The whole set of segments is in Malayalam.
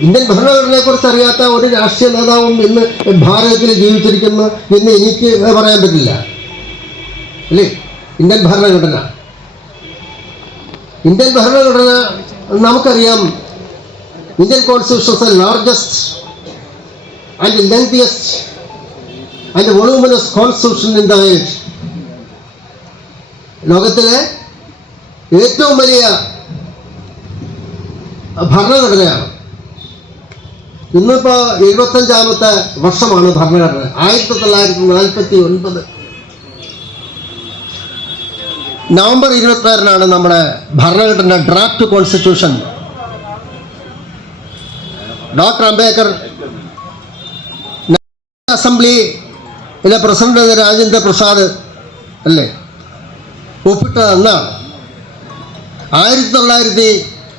ഇന്ത്യൻ ഭരണഘടനയെ കുറിച്ച് അറിയാത്ത ഒരു രാഷ്ട്രീയ നേതാവും ഇന്ന് ഭാരതത്തിൽ ജീവിച്ചിരിക്കുന്നു എന്ന് എനിക്ക് പറയാൻ പറ്റില്ല. അല്ലേ? ഇന്ത്യൻ ഭരണഘടന. ഇന്ത്യൻ ഭരണഘടന നമുക്കറിയാം. Indian constitution largest and lengthiest and voluminous constitution in the world ലോകത്തിലെ ഏറ്റവും വലിയ ഭരണഘടനയാണ്. ഇന്നിപ്പോ എഴുപത്തഞ്ചാമത്തെ വർഷമാണ് ഭരണഘടന. ആയിരത്തി തൊള്ളായിരത്തി നാൽപ്പത്തി ഒൻപത് നവംബർ ഇരുപത്തിയാറിനാണ് നമ്മുടെ ഭരണഘടന ഡ്രാഫ്റ്റ് കോൺസ്റ്റിറ്റ്യൂഷൻ ഡോക്ടർ അംബേദ്കർ അസംബ്ലിയിലെ പ്രസിഡന്റ് രാജേന്ദ്ര പ്രസാദ് അല്ലേ? ഒപ്പിട്ടതെന്നാണ്. ആയിരത്തി തൊള്ളായിരത്തി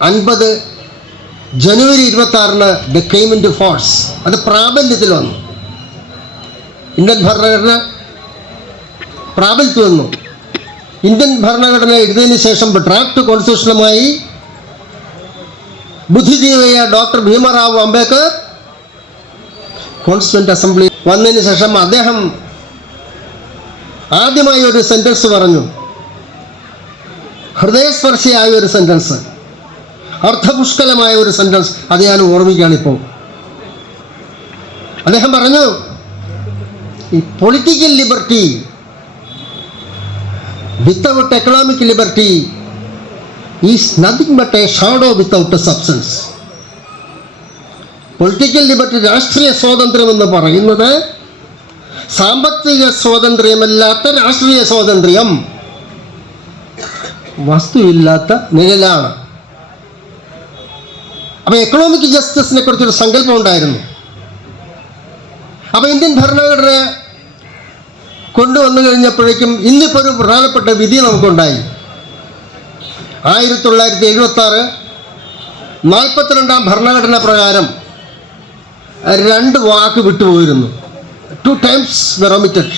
അൻപത് ജനുവരി ഇരുപത്തി ആറിന് ദ കെയിം ടു ഫോഴ്സ്. അത് പ്രാബല്യത്തിൽ വന്നു. ഇന്ത്യൻ ഭരണഘടന പ്രാബല്യത്തിൽ വന്നു. ഇന്ത്യൻ ഭരണഘടന എഴുതിയതിനു ശേഷം ഡ്രാഫ്റ്റ് കോൺസ്റ്റിറ്റ്യൂഷനുമായി ബുദ്ധിജീവിയായ doctor Bhimrao Ambedkar constituent assembly വന്നതിന് ശേഷം അദ്ദേഹം ആദ്യമായി ഒരു സെന്റൻസ് പറഞ്ഞു. ഹൃദയസ്പർശിയായ ഒരു സെന്റൻസ് അർത്ഥപുഷ്കലമായ ഒരു സെന്റൻസ് അത് ഞാൻ ഓർമ്മിക്കുകയാണ് ഇപ്പോൾ. അദ്ദേഹം പറഞ്ഞു ഈ political liberty without economic liberty is nothing but a shadow without a substance political liberty രാഷ്ട്രീയ സ്വാതന്ത്ര്യം എന്ന് പറയുന്നത് സാമ്പത്തിക സ്വാതന്ത്ര്യമല്ലാത്ത രാഷ്ട്രീയ സ്വാതന്ത്ര്യം. വസ്തുവില്ലാത്ത നിഴലാണ്. അപ്പൊ എക്കണോമിക് ജസ്റ്റിസിനെ കുറിച്ചൊരു സങ്കല്പം ഉണ്ടായിരുന്നു. അപ്പൊ ഇന്ത്യൻ ഭരണഘടന കൊണ്ടുവന്നു കഴിഞ്ഞപ്പോഴേക്കും ഇന്നിപ്പോൾ ഒരു പ്രധാനപ്പെട്ട വിധി നമുക്കുണ്ടായി. ആയിരത്തി തൊള്ളായിരത്തി എഴുപത്തി ആറ് നാൽപ്പത്തിരണ്ടാം ഭരണഘടന പ്രകാരം രണ്ട് വാക്ക് വിട്ടുപോയിരുന്നു. ടു ടൈംസ് ദ റൊമിറ്റഡ്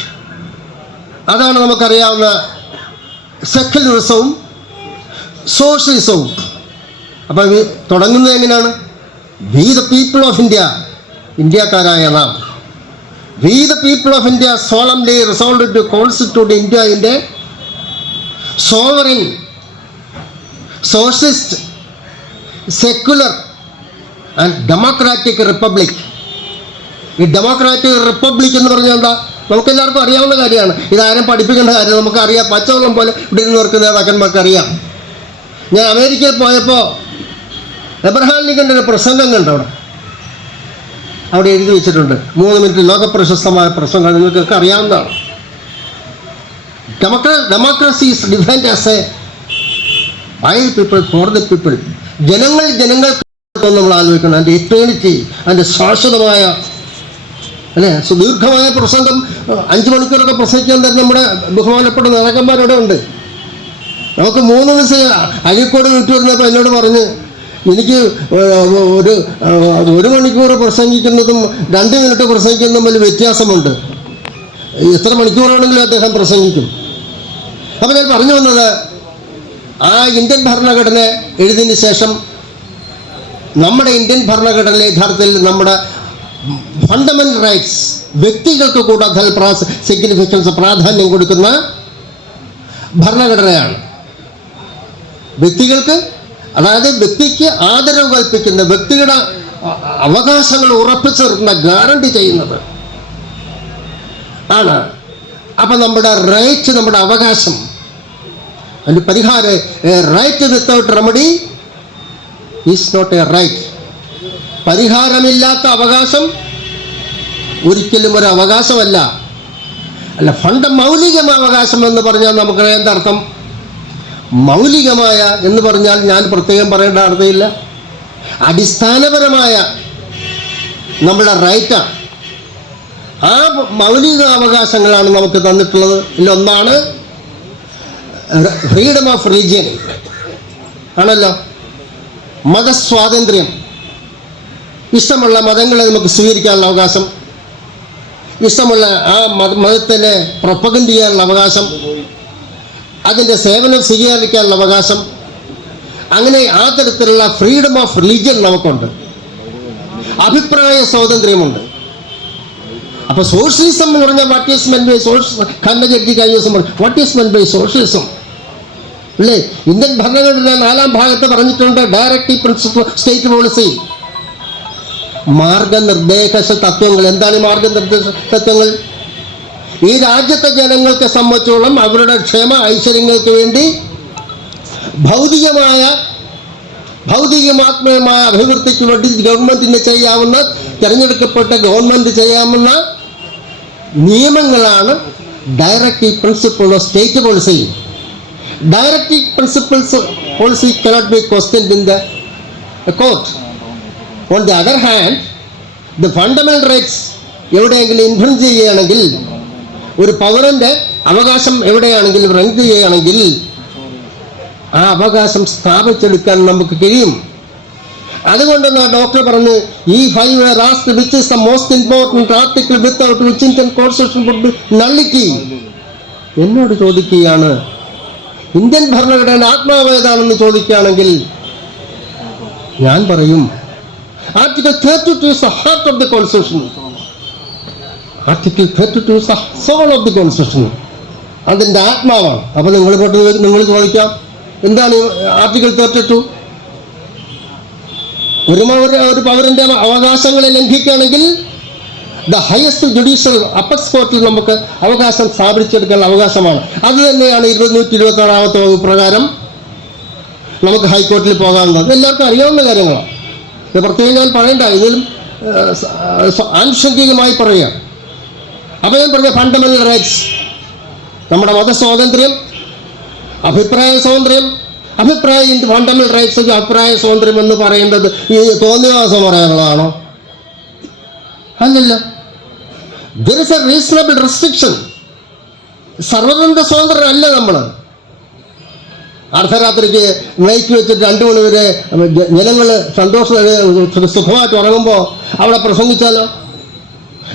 അതാണ് നമുക്കറിയാവുന്ന സെക്കുലറിസവും സോഷ്യലിസവും അപ്പം അത് തുടങ്ങുന്നത് എങ്ങനെയാണ്? We the people of India ഇന്ത്യക്കാരായ നാം. We the people of India solemnly resolve to constitute India ഇന്റെ sovereign socialist secular and democratic republic ഈ ഡെമോക്രാറ്റിക് റിപ്പബ്ലിക് എന്ന് പറഞ്ഞാൽ എന്താ? നമുക്ക് എല്ലാവർക്കും അറിയാവുന്ന കാര്യമാണ്. ഇതാരും പഠിപ്പിക്കേണ്ട കാര്യം നമുക്കറിയാം. പച്ചവെള്ളം പോലെ ഇവിടെ ഇരുന്നവർക്ക് നേതാക്കന്മാർക്ക് അറിയാം ഞാൻ അമേരിക്കയിൽ പോയപ്പോൾ എബ്രഹാം ലിങ്കന്റെ ഒരു പ്രസംഗം കണ്ടോ അവിടെ. അവിടെ എഴുതി വെച്ചിട്ടുണ്ട്. മൂന്ന് മിനിറ്റ് ലോകപ്രശസ്തമായ പ്രസംഗം നിങ്ങൾക്കൊക്കെ അറിയാവുന്നതാണ്. ഡെമോക്ര democracy is defined as a by people for the people ജനങ്ങൾ ജനങ്ങൾക്ക് നമ്മൾ ആലോചിക്കണം. അതിന്റെ എറ്റേണിറ്റി അതിന്റെ ശാശ്വതമായ അല്ലേ? സുദീർഘമായ പ്രസംഗം അഞ്ച് മണിക്കൂറൊക്കെ പ്രസംഗിക്കാൻ തന്നെ നമ്മുടെ ബഹുമാനപ്പെട്ട നേതാക്കന്മാരവിടെ ഉണ്ട്. നമുക്ക് മൂന്ന് ദിവസം അഴീക്കോട് വിട്ടു വരുന്നപ്പോൾ എന്നോട് പറഞ്ഞ് എനിക്ക് ഒരു ഒരു മണിക്കൂർ പ്രസംഗിക്കുന്നതും രണ്ട് മിനിറ്റ് പ്രസംഗിക്കുന്നതും വലിയ വ്യത്യാസമുണ്ട്. എത്ര മണിക്കൂറാണെങ്കിലും അദ്ദേഹം പ്രസംഗിക്കും. അപ്പോൾ ഞാൻ പറഞ്ഞു വന്നത് ആ ഇന്ത്യൻ ഭരണഘടന എഴുതിയതിന് ശേഷം നമ്മുടെ ഇന്ത്യൻ ഭരണഘടന യഥാർത്ഥത്തിൽ നമ്മുടെ ഫണ്ടമെന്റൽ റൈറ്റ്സ് വ്യക്തികൾക്ക് കൂടുതൽ സിഗ്നിഫിക്കൻസ് പ്രാധാന്യം കൊടുക്കുന്ന ഭരണഘടനയാണ്. വ്യക്തികൾക്ക് അതായത് വ്യക്തിക്ക് ആദരവ് കൽപ്പിക്കുന്ന വ്യക്തിയുടെ അവകാശങ്ങൾ ഉറപ്പിച്ചു നിർത്തുന്ന ഗ്യാരണ്ടി ചെയ്യുന്നത്. ആണ്. അപ്പം നമ്മുടെ റൈറ്റ് നമ്മുടെ അവകാശം. അതിന് പരിഹാരം right without remedy is not a right പരിഹാരമില്ലാത്ത അവകാശം ഒരിക്കലും ഒരു അവകാശമല്ല. അല്ല ഫണ്ട് മൗലികമായ അവകാശം എന്ന് പറഞ്ഞാൽ നമുക്ക് എന്തർത്ഥം മൗലികമായ എന്ന് പറഞ്ഞാൽ ഞാൻ പ്രത്യേകം പറയേണ്ട അർത്ഥമില്ല അടിസ്ഥാനപരമായ നമ്മുടെ റൈറ്റാണ് ആ. മൗലിക അവകാശങ്ങളാണ് നമുക്ക് തന്നിട്ടുള്ളത്. ഇതിലൊന്നാണ് ഫ്രീഡം ഓഫ് റിലീജിയൻ ആണല്ലോ? മതസ്വാതന്ത്ര്യം. ഇഷ്ടമുള്ള മതങ്ങളെ നമുക്ക് സ്വീകരിക്കാനുള്ള അവകാശം. ഇഷ്ടമുള്ള ആ മത മതത്തിനെ പ്രൊപ്പഗൻഡ് ചെയ്യാനുള്ള അവകാശം. അതിന്റെ സേവനം സ്വീകരിക്കാനുള്ള അവകാശം. അങ്ങനെ ആ തരത്തിലുള്ള ഫ്രീഡം ഓഫ് റിലീജിയൻ നമുക്കുണ്ട്. അഭിപ്രായ സ്വാതന്ത്ര്യമുണ്ട്. അപ്പൊ സോഷ്യലിസം എന്ന് പറഞ്ഞാൽ വാട്ട് ഈസ് മെൻ ബൈ സോഷ്യ ഖണ്ഡജഡ്ജി കഴിഞ്ഞ ദിവസം പറഞ്ഞു what is meant by socialism അല്ലേ ഇന്ത്യൻ ഭരണഘടന നാലാം ഭാഗത്ത് പറഞ്ഞിട്ടുണ്ട് ഡയറക്റ്റീവ് പ്രിൻസിപ്പൽ സ്റ്റേറ്റ് പോളിസി മാർഗനിർദ്ദേശ തത്വങ്ങൾ. എന്താണ് മാർഗനിർദ്ദേശ തത്വങ്ങൾ? ഈ രാജ്യത്തെ ജനങ്ങൾക്ക് സംബന്ധിച്ചോളം അവരുടെ ക്ഷേമ ഐശ്വര്യങ്ങൾക്ക് വേണ്ടി ഭൗതികമായ ഭൗതികമാത്മീയമായ അഭിവൃദ്ധിക്ക് വേണ്ടി ഗവൺമെന്റിന് ചെയ്യാവുന്ന തിരഞ്ഞെടുക്കപ്പെട്ട ഗവൺമെന്റ് ചെയ്യാവുന്ന നിയമങ്ങളാണ് directive principle of state policy directive principles policy cannot be question in the court on the other hand the fundamental rights എവിടെയെങ്കിലും ഇൻഫ്ലുവൻസ് ചെയ്യുകയാണെങ്കിൽ ഒരു പൗരന്റെ അവകാശം എവിടെയാണെങ്കിലും റെങ്ക് ചെയ്യുകയാണെങ്കിൽ ആ അവകാശം സ്ഥാപിച്ചെടുക്കാൻ നമുക്ക് കഴിയും. അതുകൊണ്ടെന്ന് ഡോക്ടർ പറഞ്ഞു ഈ five റാസ്റ്റ് which is the most important article without which Indian constitution nullity എന്നോട് ചോദിക്കുകയാണ്. ഇന്ത്യൻ ഭരണഘടന ആത്മാവേതാണെന്ന് ചോദിക്കുകയാണെങ്കിൽ ഞാൻ പറയും article thirty two is the heart of the constitution article thirty two soul of the constitution അതിന്റെ ആത്മാവാണ്. അപ്പോൾ നിങ്ങൾ പോട്ട് നിങ്ങൾ ചോദിക്കാം. എന്താണ് ആർട്ടിക്കിൾ തേർട്ടി ടു ഒരു ഒരു പൗരന്റെ അവകാശങ്ങളെ ലംഘിക്കുകയാണെങ്കിൽ ദ ഹയസ്റ്റ് ജുഡീഷ്യൽ അപ്പക്സ് കോർട്ടിൽ നമുക്ക് അവകാശം സ്ഥാപിച്ചെടുക്കാൻ അവകാശമാണ്. അത് തന്നെയാണ് ഇരുന്നൂറ്റി ഇരുപത്തി ആറാമത്തെ വകുപ്പ് പ്രകാരം നമുക്ക് ഹൈക്കോർട്ടിൽ പോകാവുന്നത്. എല്ലാവർക്കും അറിയാവുന്ന കാര്യങ്ങളാണ്. പ്രത്യേകം ഞാൻ പറയണ്ട. ഇതിലും ആനുഷംഗികമായി പറയാം. അപ്പോൾ ഞാൻ പറഞ്ഞ ഫണ്ടമെന്റൽ റൈറ്റ്സ് നമ്മുടെ മതസ്വാതന്ത്ര്യം അഭിപ്രായ സ്വാതന്ത്ര്യം അഭിപ്രായ ഫണ്ടമെന്റൽ റൈറ്റ്സ് അഭിപ്രായ സ്വാതന്ത്ര്യം എന്ന് പറയുന്നത് ഈ തോന്നിവാസം പറയാനുള്ളതാണോ? അല്ലല്ല. There is a reasonable restriction സർവതന്ത്ര സ്വാതന്ത്ര്യം അല്ല നമ്മൾ അർദ്ധരാത്രിക്ക് മൈക്ക് വെച്ചിട്ട് രണ്ടു മണി വരെ ജനങ്ങൾ സന്തോഷം സുഖമായിട്ട് ഉറങ്ങുമ്പോൾ അവിടെ പ്രസംഗിച്ചാലോ?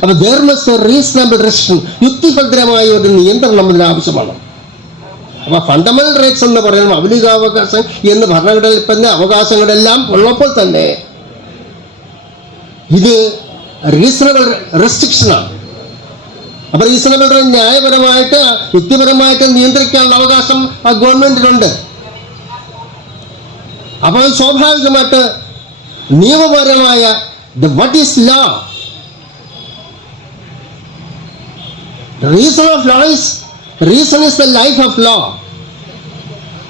അപ്പൊ ദർ മസ്റ്റ് റീസണബിൾ റെസ്ട്രിക്ഷൻ യുക്തിഭദ്രമായ ഒരു നിയന്ത്രണം ഇതിന് ആവശ്യമാണ്. അപ്പൊ ഫണ്ടമെന്റൽ റൈറ്റ്സ് എന്ന് പറയുന്നത് മൗലികാവകാശം എന്ന് ഭരണഘടനയിൽ തന്നെ അവകാശങ്ങളെല്ലാം ഉള്ളപ്പോൾ തന്നെ ഇത് റീസണബിൾ റെസ്ട്രിക്ഷനാണ് അപ്പൊ റീസണബിൾ ന്യായപരമായിട്ട് യുക്തിപരമായിട്ട് നിയന്ത്രിക്കാനുള്ള അവകാശം ആ ഗവൺമെന്റിനുണ്ട്. അപ്പോൾ സ്വാഭാവികമായിട്ട് നിയമപരമായ what is law reason of law is reason is the life of law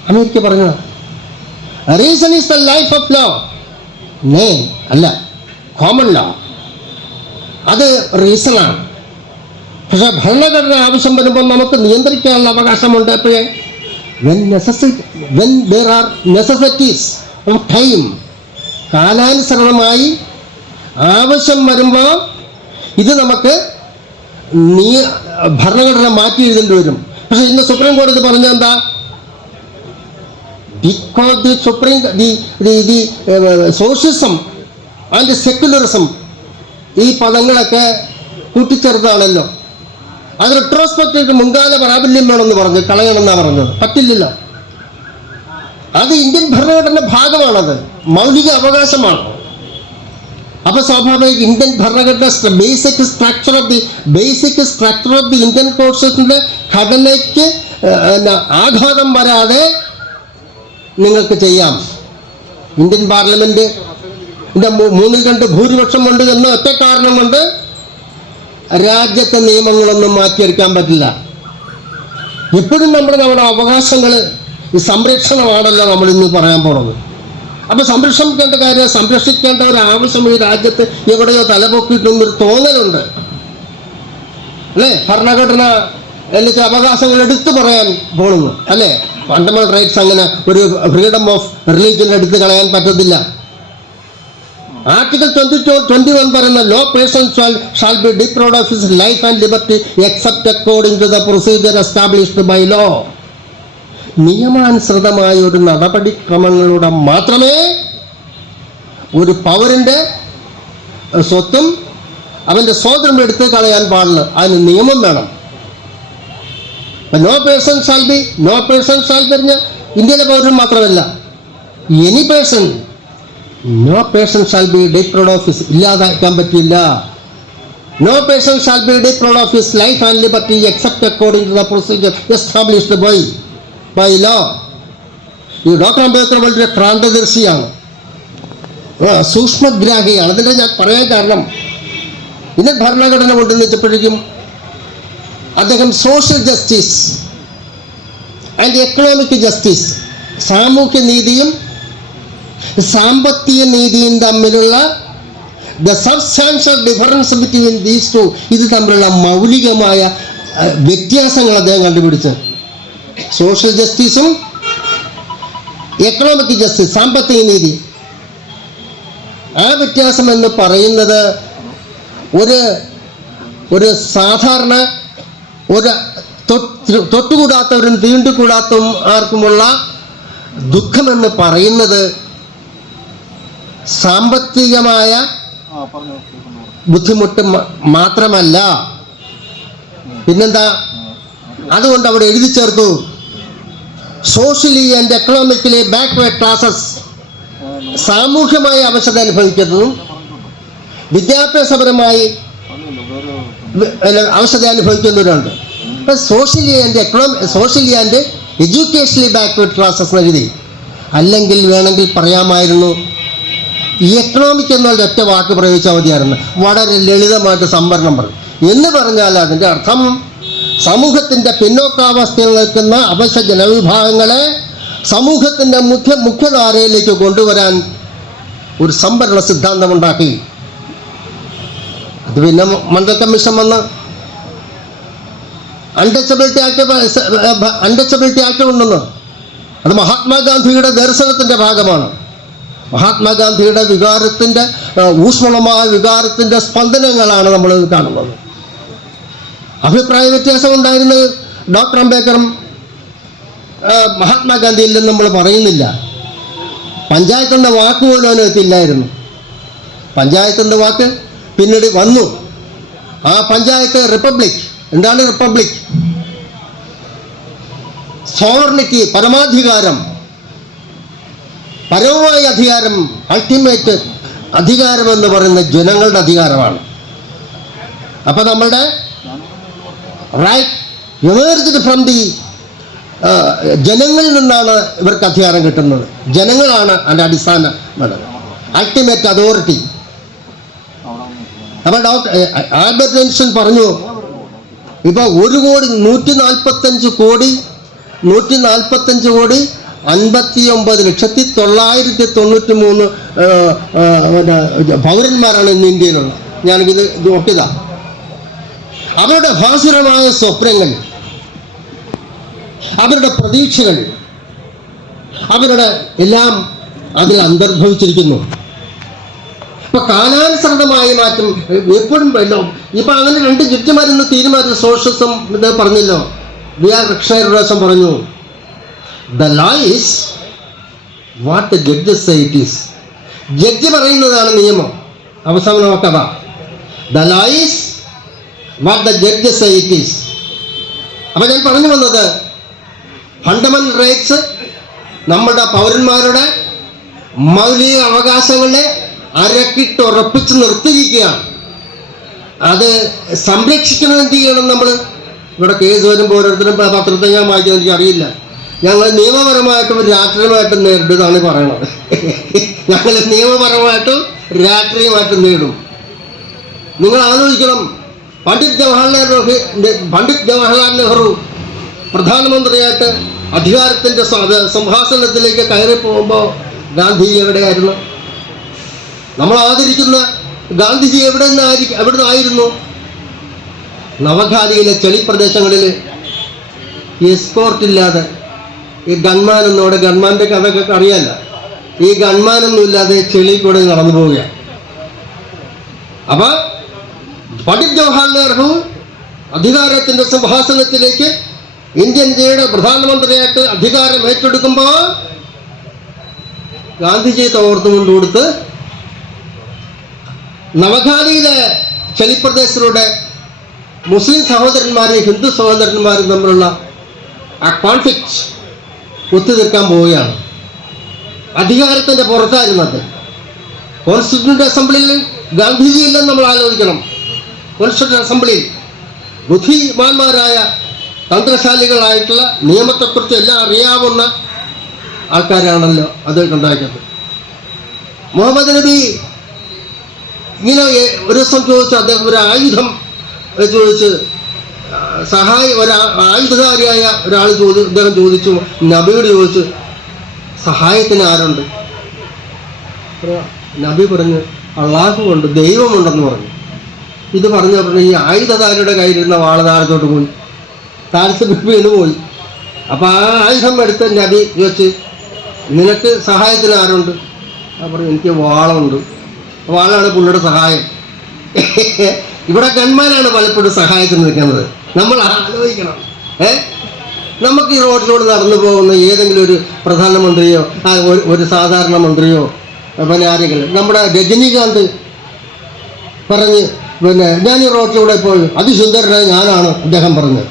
America പറഞ്ഞത്. Reason is the life of law നേ അല്ല കോമൺ ലോ അത് റീസണാണ് പക്ഷെ ഭരണഘടന ആവശ്യം വരുമ്പോൾ നമുക്ക് നിയന്ത്രിക്കാനുള്ള അവകാശമുണ്ട് എപ്പോഴേ? When necessity when there are necessities of time കാലാനുസരണമായി ആവശ്യം വരുമ്പോൾ ഇത് നമുക്ക് നീ ഭരണഘടന മാറ്റി എഴുതേണ്ടി വരും. പക്ഷെ ഇന്ന് സുപ്രീം കോടതി പറഞ്ഞ എന്താ? Because the supreme the the socialism and secularism ഈ പദങ്ങളൊക്കെ കൂട്ടിച്ചേർത്താണല്ലോ അത് റിട്രോസ്പെക്റ്റീവ് മുൻകാല പ്രാബല്യം വേണമെന്ന് പറഞ്ഞു കളയണമെന്നാണ് പറഞ്ഞത്. പറ്റില്ലല്ലോ. അത് ഇന്ത്യൻ ഭരണഘടന ഭാഗമാണത്. മൗലിക അവകാശമാണ്. അപ്പൊ സ്വാഭാവിക ഇന്ത്യൻ ഭരണഘടന basic structure of the basic structure of the Indian കോൺസ്റ്റിറ്റ്യൂഷന്റെ ഘടനയ്ക്ക് ആഘാതം വരാതെ നിങ്ങൾക്ക് ചെയ്യാം. ഇന്ത്യൻ പാർലമെന്റ് ഇന്ത്യ മൂന്നിൽ രണ്ട് ഭൂരിപക്ഷം കൊണ്ട് എന്ന ഒറ്റ കാരണം കൊണ്ട് രാജ്യത്തെ നിയമങ്ങളൊന്നും മാറ്റിയെടുക്കാൻ പറ്റില്ല. എപ്പോഴും നമ്മുടെ നമ്മുടെ അവകാശങ്ങൾ സംരക്ഷണമാണല്ലോ നമ്മൾ ഇന്ന് പറയാൻ പോണത്. അപ്പൊ സംരക്ഷിക്കേണ്ട കാര്യം സംരക്ഷിക്കേണ്ട ഒരു ആവശ്യം ഈ രാജ്യത്ത് എവിടെയോ ഒരു തോന്നലുണ്ട്. അല്ലേ? ഭരണഘടന എനിക്ക് അവകാശങ്ങൾ എടുത്തു പറയാൻ പോകുന്നു അല്ലേ? ഫണ്ടമെന്റൽ റൈറ്റ്സ് അങ്ങനെ ഒരു ഫ്രീഡം ഓഫ് റിലീജിയൻ എടുത്തു കളയാൻ പറ്റത്തില്ല. Article twenty two twenty one പറയുന്ന law person shall be deprived of his life and liberty except according to the procedure established by law നിയമാനുസൃതമായ ഒരു നടപടിക്രമങ്ങളിലൂടെ മാത്രമേ ഒരു പൗരന്റെ സ്വത്തും അവന്റെ സ്വാതന്ത്ര്യം എടുത്ത് കളയാൻ പാടില്ല. അതിന് നിയമം വേണം. No person shall be no person shall പറഞ്ഞ ഇന്ത്യയിലെ പൗരൻ മാത്രമല്ല. Any person no person shall be deprived of his ഇല്ലാതാക്കാൻ പറ്റില്ല. No person shall be deprived of his life and liberty except according to the procedure established by by law ഈ ഡോക്ടർ അംബേദ്കർ വളരെ ക്രാന്തദർശിയാണ് ആ, സൂക്ഷ്മഗ്രാഹിയാണ്. അതിന്റെ ഞാൻ പറയാൻ കാരണം ഇന്ത്യൻ ഭരണഘടന കൊണ്ടുവന്ന് വെച്ചപ്പോഴേക്കും അദ്ദേഹം social justice and economic justice സാമൂഹ്യ നീതിയും സാമ്പത്തിക നീതിയും തമ്മിലുള്ള the substantial difference between these two ഇത് തമ്മിലുള്ള മൗലികമായ വ്യത്യാസങ്ങൾ അദ്ദേഹം കണ്ടുപിടിച്ച് സോഷ്യൽ ജസ്റ്റിസും എക്കണോമിക് ജസ്റ്റിസ് സാമ്പത്തിക നീതി. ആ വ്യത്യാസം എന്ന് പറയുന്നത് ഒരു ഒരു സാധാരണ ഒരു തൊട്ട് തൊട്ടുകൂടാത്തവരും തീണ്ടുകൂടാത്തതും ആർക്കുമുള്ള ദുഃഖമെന്ന് പറയുന്നത് സാമ്പത്തികമായ. ബുദ്ധിമുട്ട് മാത്രമല്ല. പിന്നെന്താ? അതുകൊണ്ട് അവിടെ എഴുതി ചേർത്തു. Socially and economically backward classes സാമൂഹ്യമായ അവശത അനുഭവിക്കുന്നതും. വിദ്യാഭ്യാസപരമായി അവശത അനുഭവിക്കുന്നവരുണ്ട് ഇപ്പം socially and economy socially and educationally backward classes എഴുതി. അല്ലെങ്കിൽ വേണമെങ്കിൽ പറയാമായിരുന്നു ഈ എക്കണോമിക് എന്നുള്ള ഒറ്റ വാക്ക് പ്രയോഗിച്ചാൽ മതിയായിരുന്നു. വളരെ ലളിതമായിട്ട് സംവരണം പറയും. എന്ന് പറഞ്ഞാൽ അതിന്റെ അർത്ഥം സമൂഹത്തിന്റെ പിന്നോക്കാവസ്ഥയിൽ നിൽക്കുന്ന അവശ ജനവിഭാഗങ്ങളെ സമൂഹത്തിന്റെ മുഖ്യ മുഖ്യധാരയിലേക്ക് കൊണ്ടുവരാൻ ഒരു സംവരണ സിദ്ധാന്തമുണ്ടാക്കി. അത് പിന്നെ മണ്ഡൽ കമ്മീഷൻ വന്ന് അൺടച്ചബിലിറ്റി ആക്ട് അൺടച്ചബിലിറ്റി ആക്ട് കൊണ്ടുവന്നു. അത് മഹാത്മാഗാന്ധിയുടെ ദർശനത്തിന്റെ ഭാഗമാണ്. മഹാത്മാഗാന്ധിയുടെ വികാരത്തിന്റെ ഊഷ്മളമായ വികാരത്തിന്റെ സ്പന്ദനങ്ങളാണ് നമ്മൾ കാണുന്നത്. അഭിപ്രായ വ്യത്യാസം ഉണ്ടായിരുന്നത് ഡോക്ടർ അംബേദ്കറും മഹാത്മാഗാന്ധിയിൽ നിന്ന് നമ്മൾ പറയുന്നില്ല. പഞ്ചായത്തിന്റെ വാക്ക് പോലും അവനെത്തില്ലായിരുന്നു പഞ്ചായത്തിന്റെ വാക്ക് പിന്നീട് വന്നു. ആ പഞ്ചായത്ത് റിപ്പബ്ലിക് എന്താണ് റിപ്പബ്ലിക്? സോവർണിറ്റി പരമാധികാരം പരമമായ അധികാരം അൾട്ടിമേറ്റ് അധികാരം എന്ന് പറയുന്ന ജനങ്ങളുടെ അധികാരമാണ്. അപ്പൊ നമ്മളുടെ റൈറ്റ് എമേർജ്ഡ് ഫ്രം ദി ജനങ്ങളിൽ നിന്നാണ് ഇവർക്ക് അധികാരം കിട്ടുന്നത്. ജനങ്ങളാണ് അതിന്റെ അടിസ്ഥാന അൾട്ടിമേറ്റ് അതോറിറ്റി അപ്പോൾ ഡോക്ടർ ആൽബർട്ട് ഐൻസ്റ്റീൻ പറഞ്ഞു ഇപ്പൊ ഒരു കോടി നൂറ്റി നാൽപ്പത്തഞ്ച് കോടി നൂറ്റി നാൽപ്പത്തഞ്ച് കോടി അൻപത്തി ഒമ്പത് ലക്ഷത്തി തൊള്ളായിരത്തി തൊണ്ണൂറ്റി മൂന്ന് പൗരന്മാരാണ് ഇന്ന് ഇന്ത്യയിലുള്ള ഞാനിത് ഇത് നോക്കിയതാ അവരുടെ ഭാസുരമായ സ്വപ്നങ്ങൾ അവരുടെ പ്രതീക്ഷകൾ അവരുടെ എല്ലാം അതിൽ അന്തർഭവിച്ചിരിക്കുന്നു. ഇപ്പൊ കാലാനുസൃതമായ മാറ്റം എപ്പോഴും വേണ്ടോ ഇപ്പൊ അങ്ങനെ രണ്ട് ജഡ്ജിമാരിന്ന് തീരുമാനിച്ച സോഷ്യലിസം ഇത് പറഞ്ഞല്ലോ. വി ആർ കൃഷ്ണ പറഞ്ഞു. The law is what the judges judge പറയുന്നതാണ് നിയമം. അവസാനം നോക്കതാ the law is what the judges it is അപ്പൊ ഞാൻ പറഞ്ഞു വന്നത് ഫണ്ടമെന്റൽ റൈറ്റ്സ് നമ്മുടെ പൗരന്മാരുടെ മൗലിക അവകാശങ്ങളെ അരക്കിട്ട് ഉറപ്പിച്ച് നിർത്തിയിരിക്കുകയാണ്. അത് സംരക്ഷിക്കണം എന്ത് ചെയ്യണം നമ്മൾ ഇവിടെ കേസ് വരുമ്പോൾ ഓരോരുത്തരും പത്രത്തെ ഞാൻ വായിക്കുന്നത് എനിക്ക് അറിയില്ല. ഞങ്ങൾ നിയമപരമായിട്ടും രാഷ്ട്രീയമായിട്ടും നേരിടുന്നതാണ് പറയണത്. ഞങ്ങൾ നിയമപരമായിട്ടും രാഷ്ട്രീയമായിട്ടും നേടും നിങ്ങൾ ആലോചിക്കണം. പണ്ഡിറ്റ് ജവഹർലാൽ പണ്ഡിറ്റ് ജവഹർലാൽ നെഹ്റു പ്രധാനമന്ത്രിയായിട്ട് അധികാരത്തിന്റെ സംഭാഷണത്തിലേക്ക് കയറി പോകുമ്പോൾ ഗാന്ധിജി എവിടെയായിരുന്നു നമ്മൾ ആദരിക്കുന്ന ഗാന്ധിജി എവിടെ നിന്നായിരിക്കും എവിടെ നിന്നായിരുന്നു നവഖാലിയിലെ ചെളിപ്രദേശങ്ങളിൽ എസ്കോർട്ടില്ലാതെ ഈ ഗൺമാൻ അവിടെ ഗൺമാന്റെ കഥയൊക്കെ അറിയാല്ല ഈ ഗൺമാനൊന്നും ഇല്ലാതെ ചെളി കൂടെ നടന്നു പോവുകയാണ്. അപ്പൊ പണ്ഡിറ്റ് ജവഹർലാൽ നെഹ്റു അധികാരത്തിന്റെ സിംഹാസനത്തിലേക്ക് ഇന്ത്യൻ ഇന്ത്യയുടെ പ്രധാനമന്ത്രിയായിട്ട് അധികാരം ഏറ്റെടുക്കുമ്പോൾ ഗാന്ധിജി തോർത്തു കൊണ്ടുകൊടുത്ത് നവഖാലിയിലെ ചളിപ്രദേശത്തിലൂടെ മുസ്ലിം സഹോദരന്മാരെയും ഹിന്ദു സഹോദരന്മാരും തമ്മിലുള്ള ആ കോൺഫ്ലിക്റ്റ് ഒത്തുതീർക്കാൻ പോവുകയാണ്. അധികാരത്തിന്റെ പുറത്തായിരുന്നു അത് കോൺസ്റ്റിറ്റ്യൂന്റ് അസംബ്ലിയിൽ ഗാന്ധിജി ഇല്ലെന്ന് നമ്മൾ ആലോചിക്കണം. കോൺസ്റ്റിറ്റ്യൂന്റ് അസംബ്ലിയിൽ ബുദ്ധിമാന്മാരായ തന്ത്രശാലികളായിട്ടുള്ള നിയമത്തെക്കുറിച്ച് എല്ലാം അറിയാവുന്ന ആൾക്കാരാണല്ലോ അത് ഉണ്ടാക്കിയത് മുഹമ്മദ് നബി ഇങ്ങനെ ഒരു ദിവസം ചോദിച്ച് അദ്ദേഹം ഒരു ആയുധം ചോദിച്ച് സഹായി ഒരാ ആയുധധാരിയായ ഒരാൾ ചോദി അദ്ദേഹം ചോദിച്ചു നബിയോട് ചോദിച്ചു സഹായത്തിന് ആരുണ്ട്? നബി പറഞ്ഞു അള്ളാഹു ഉണ്ട് ദൈവമുണ്ടെന്ന് പറഞ്ഞു. ഇത് പറഞ്ഞ പറഞ്ഞു ഈ ആയുധധാരിയുടെ കയ്യിലിരുന്ന വാള താഴത്തോട്ട് പോയി. താഴ്ച വീണ് പോയി. അപ്പോൾ ആ ആയുധം എടുത്ത് നബി ചോദിച്ച് നിനക്ക് സഹായത്തിന് ആരുണ്ട്? പറഞ്ഞു എനിക്ക് വാളുണ്ട്. വാളാണ് പുള്ളിയുടെ സഹായം. ഇവിടെ ഗൺമാനാണ് പലപ്പോഴും സഹായത്തിന് നിൽക്കുന്നത്. നമ്മൾ ആലോചിക്കണം. ഏ? നമുക്ക് ഈ റോഡിലൂടെ നടന്നു പോകുന്ന ഏതെങ്കിലും ഒരു പ്രധാനമന്ത്രിയോ ഒരു സാധാരണ മന്ത്രിയോ പിന്നെ ആരെങ്കിലും നമ്മുടെ രജനീകാന്ത് പറഞ്ഞ് പിന്നെ ഞാൻ ഈ ഇപ്പോൾ അതിസുന്ദരനായ ഞാനാണ് അദ്ദേഹം പറഞ്ഞത്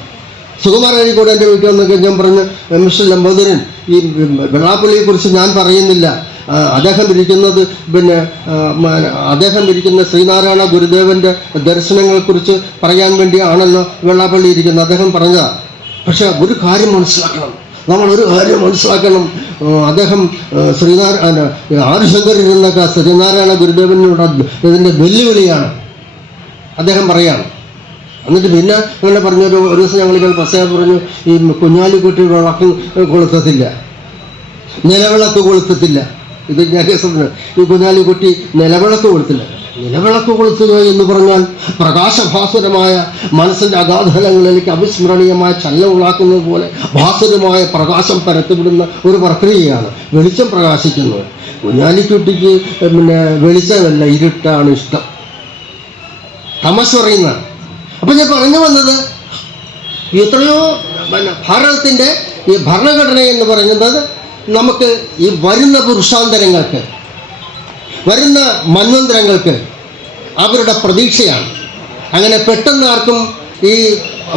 സുകുമാർ കൂടെ എന്റെ വീട്ടിൽ വന്ന് കഴിഞ്ഞാൽ പറഞ്ഞ് മിസ്റ്റർ ലംബോദരൻ ഈ വെള്ളാപ്പള്ളിയെ കുറിച്ച് ഞാൻ പറയുന്നില്ല. അദ്ദേഹം ഇരിക്കുന്നത് പിന്നെ അദ്ദേഹം ഇരിക്കുന്ന ശ്രീനാരായണ ഗുരുദേവന്റെ ദർശനങ്ങളെക്കുറിച്ച് പറയാൻ വേണ്ടിയാണല്ലോ വെള്ളാപ്പള്ളി ഇരിക്കുന്നത് അദ്ദേഹം പറഞ്ഞതാ. പക്ഷേ ഒരു കാര്യം മനസ്സിലാക്കണം. നമ്മൾ ഒരു കാര്യം മനസ്സിലാക്കണം. അദ്ദേഹം ശ്രീനാരായണ ആദിശങ്കർ ഇരുന്നൊക്കെ ശ്രീനാരായണ ഗുരുദേവനോട് ഇതിന്റെ വെല്ലുവിളിയാണ്. അദ്ദേഹം പറയാണ്. എന്നിട്ട് പിന്നെ ഇങ്ങനെ പറഞ്ഞൊരു ഒരു ദിവസം ഞങ്ങളിങ്ങനെ ബസ്സേ പറഞ്ഞു ഈ കുഞ്ഞാലിക്കുട്ടി വിളക്ക് കൊളുത്തത്തില്ല. നിലവിളക്ക് കൊളുത്തത്തില്ല. ഇത് ഞാൻ കേസത്തിന് ഈ കുഞ്ഞാലിക്കുട്ടി നിലവിളക്ക് കൊളുത്തില്ല. നിലവിളക്ക് കൊളുത്തുക എന്ന് പറഞ്ഞാൽ പ്രകാശഭാസുരമായ മനസ്സിന്റെ അഗാധലങ്ങളിലേക്ക് അവിസ്മരണീയമായ ചലനം ഉളാക്കുന്നത് പോലെ ഭാസുരമായ പ്രകാശം പരത്തിവിടുന്ന ഒരു പ്രക്രിയയാണ് വെളിച്ചം പ്രകാശിക്കുന്നത്. കുഞ്ഞാലിക്കുട്ടിക്ക് പിന്നെ വെളിച്ചമല്ല ഇരുട്ടാണ് ഇഷ്ടം. തമസ് പറയുന്നതാണ് അപ്പം ഞാൻ പറഞ്ഞു വന്നത് എത്രയോ പിന്നെ ഭാരതത്തിന്റെ ഈ ഭരണഘടന എന്ന് പറയുന്നത് നമുക്ക് ഈ വരുന്ന പുരുഷാന്തരങ്ങൾക്ക് വരുന്ന മന്വന്തരങ്ങൾക്ക് അവരുടെ പ്രതീക്ഷയാണ്. അങ്ങനെ പെട്ടെന്ന് ആർക്കും ഈ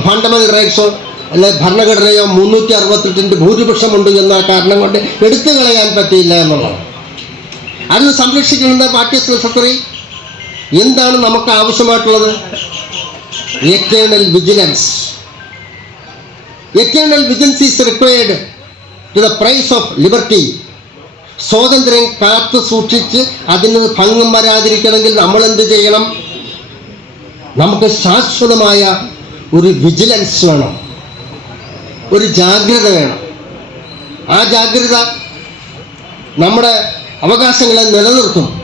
ഫണ്ടമെന്റൽ റൈറ്റ്സോ അല്ലെ ഭരണഘടനയോ മുന്നൂറ്റി അറുപത്തെട്ടിന്റെ ഭൂരിപക്ഷമുണ്ട് എന്ന കാരണം കൊണ്ട് എടുത്തു കളയാൻ പറ്റിയില്ല എന്നുള്ളതാണ്. അതിന് സംരക്ഷിക്കുന്ന പാർട്ടി സെക്രട്ടറി എന്താണ് നമുക്ക് ആവശ്യമായിട്ടുള്ളത്? Eternal vigilance eternal vigilance is required to the price of liberty സ്വാതന്ത്ര്യം കാത്തു സൂക്ഷിച്ച് അതിന് ഭംഗം വരാതിരിക്കണമെങ്കിൽ നമ്മൾ എന്ത് ചെയ്യണം? നമുക്ക് ശാശ്വതമായ ഒരു വിജിലൻസ് വേണം. ഒരു ജാഗ്രത വേണം. ആ ജാഗ്രത നമ്മുടെ അവകാശങ്ങളെ നിലനിർത്തും.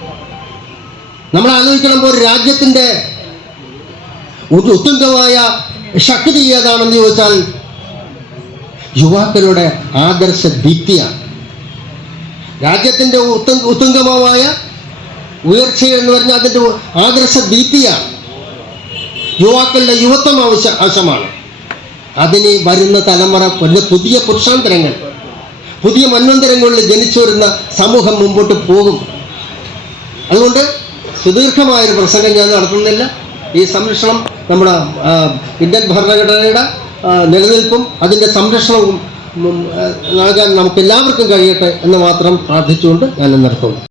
നമ്മൾ ആലോചിക്കണം ഒരു രാജ്യത്തിന്റെ ഉത്തുംഗമായ ശക്തി ഏതാണെന്ന് ചോദിച്ചാൽ യുവാക്കളുടെ ആദർശ ദീപ്തിയാണ് രാജ്യത്തിന്റെ ഉത്ത ഉയർച്ച എന്ന് പറഞ്ഞാൽ അതിന്റെ ആദർശ ദീപ്തിയാണ് യുവാക്കളുടെ യുവത്വം ആവശ്യ ആവശ്യമാണ്. അതിന് വരുന്ന തലമുറ പുതിയ പുരുഷാന്തരങ്ങൾ പുതിയ മന്വന്തരങ്ങളിൽ ജനിച്ചു വരുന്ന സമൂഹം മുമ്പോട്ട് പോകും. അതുകൊണ്ട് സുദീർഘമായൊരു പ്രസംഗം ഞാൻ നടത്തുന്നില്ല. ഈ സംരക്ഷണം നമ്മുടെ ഇന്ത്യൻ ഭരണഘടനയുടെ നിലനിൽപ്പും അതിന്റെ സംരക്ഷണവും നൽകാൻ നമുക്ക് എല്ലാവർക്കും കഴിയട്ടെ എന്ന് മാത്രം പ്രാർത്ഥിച്ചുകൊണ്ട് ഞാൻ നിർത്തുന്നു